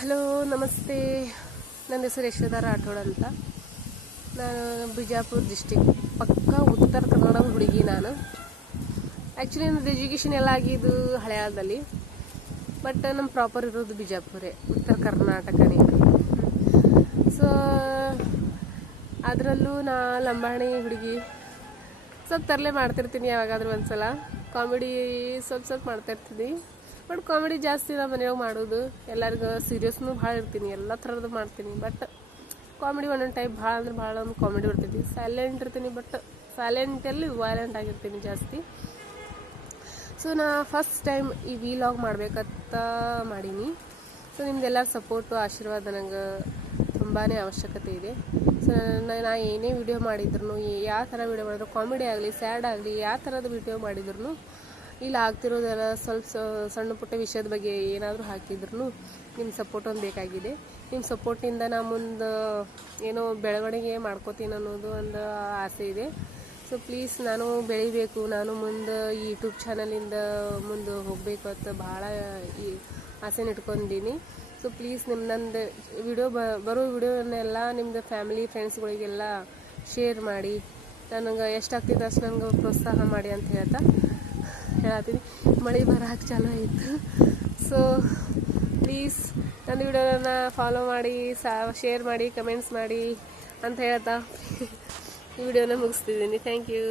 Hello ನಮಸ್ತೆ. ನನ್ನ ಹೆಸರು ಯಶೋಧ ರಾಠೋಡ್ ಅಂತ. ನಾನು ಬಿಜಾಪುರ ಡಿಸ್ಟಿಕ್ ಪಕ್ಕ ಉತ್ತರ ಕನ್ನಡ ಹುಡುಗಿ. ನಾನು ಆ್ಯಕ್ಚುಲಿ ನನ್ನದು ಎಜುಕೇಷನ್ ಎಲ್ಲ ಆಗಿದ್ದು ಹಳೆಯಾದಲ್ಲಿ, ಬಟ್ ನಮ್ಮ ಪ್ರಾಪರ್ ಇರೋದು ಬಿಜಾಪುರೇ, ಉತ್ತರ ಕರ್ನಾಟಕನೇ. ಸೊ ಅದರಲ್ಲೂ ನಾ ಲಂಬಾಣಿ ಹುಡುಗಿ. ಸ್ವಲ್ಪ ತರಲೆ ಮಾಡ್ತಿರ್ತೀನಿ, ಯಾವಾಗಾದ್ರೂ ಒಂದ್ಸಲ ಕಾಮಿಡಿ ಸ್ವಲ್ಪ ಮಾಡ್ತಾಯಿರ್ತೀನಿ. ಬಟ್ ಕಾಮಿಡಿ ಜಾಸ್ತಿ ನಮ್ಮ ಮನೆಯಾಗ ಮಾಡೋದು. ಎಲ್ಲರಿಗೂ ಸೀರಿಯಸ್ನೂ ಭಾಳ ಇರ್ತೀನಿ, ಎಲ್ಲ ಥರದ್ದು ಮಾಡ್ತೀನಿ. ಬಟ್ ಕಾಮಿಡಿ ಒಂದೊಂದು ಟೈಪ್ ಭಾಳ ಅಂದ್ರೆ ಭಾಳ ಒಂದು ಕಾಮಿಡಿ ಇರ್ತೀನಿ. ಸೈಲೆಂಟ್ ಇರ್ತೀನಿ, ಬಟ್ ಸೈಲೆಂಟಲ್ಲಿ ವೈಲೆಂಟ್ ಆಗಿರ್ತೀನಿ ಜಾಸ್ತಿ. ಸೊ ನಾ ಫಸ್ಟ್ ಟೈಮ್ ಈ ವಿಲಾಗ್ ಮಾಡ್ಬೇಕಂತ ಮಾಡೀನಿ. ಸೊ ನಿಮ್ದೆಲ್ಲ ಸಪೋರ್ಟು ಆಶೀರ್ವಾದ ನಂಗೆ ತುಂಬಾ ಅವಶ್ಯಕತೆ ಇದೆ. ಸೊ ನಾ ಏನೇ ವಿಡಿಯೋ ಮಾಡಿದ್ರು, ಯಾವ ಥರ ವಿಡಿಯೋ ಮಾಡಿದ್ರು, ಕಾಮಿಡಿ ಆಗಲಿ ಸ್ಯಾಡ್ ಆಗಲಿ ಯಾವ ಥರದ ವಿಡಿಯೋ ಮಾಡಿದ್ರು, ಇಲ್ಲಿ ಆಗ್ತಿರೋದೆಲ್ಲ ಸ್ವಲ್ಪ ಸಣ್ಣ ಪುಟ್ಟ ವಿಷಯದ ಬಗ್ಗೆ ಏನಾದರೂ ಹಾಕಿದ್ರು ನಿಮ್ಮ ಸಪೋರ್ಟ್ ಒಂದು ಬೇಕಾಗಿದೆ. ನಿಮ್ಮ ಸಪೋರ್ಟಿಂದ ನಾ ಮುಂದೆ ಏನೋ ಬೆಳವಣಿಗೆ ಮಾಡ್ಕೋತೀನಿ ಅನ್ನೋದು ಒಂದು ಆಸೆ ಇದೆ. ಸೊ ಪ್ಲೀಸ್ ನಾನು ಬೆಳಿಬೇಕು, ನಾನು ಮುಂದೆ ಈ ಯೂಟ್ಯೂಬ್ ಚಾನಲಿಂದ ಮುಂದೆ ಹೋಗಬೇಕು ಅಂತ ಭಾಳ ಈ ಆಸೆನ ಇಟ್ಕೊಂಡಿನಿ. ಸೊ ಪ್ಲೀಸ್ ನಂದು ಬರೋ ವಿಡಿಯೋನೆಲ್ಲ ನಿಮ್ಮದು ಫ್ಯಾಮಿಲಿ ಫ್ರೆಂಡ್ಸ್ಗಳಿಗೆಲ್ಲ ಶೇರ್ ಮಾಡಿ, ನನಗೆ ಎಷ್ಟಾಗ್ತಿದೆ ಅಷ್ಟು ನನಗೆ ಪ್ರೋತ್ಸಾಹ ಮಾಡಿ ಅಂತ ಹೇಳತ್ತೀನಿ. ಮಳೆ ಬರೋಕೆ ಚಾಲು ಆಯಿತು. ಸೊ ಪ್ಲೀಸ್ ನನ್ನ ವಿಡಿಯೋನ ಫಾಲೋ ಮಾಡಿ, ಶೇರ್ ಮಾಡಿ, ಕಮೆಂಟ್ಸ್ ಮಾಡಿ ಅಂತ ಹೇಳ್ತಾ ಈ ವಿಡಿಯೋನ ಮುಗಿಸ್ತಿದ್ದೀನಿ. Thank you.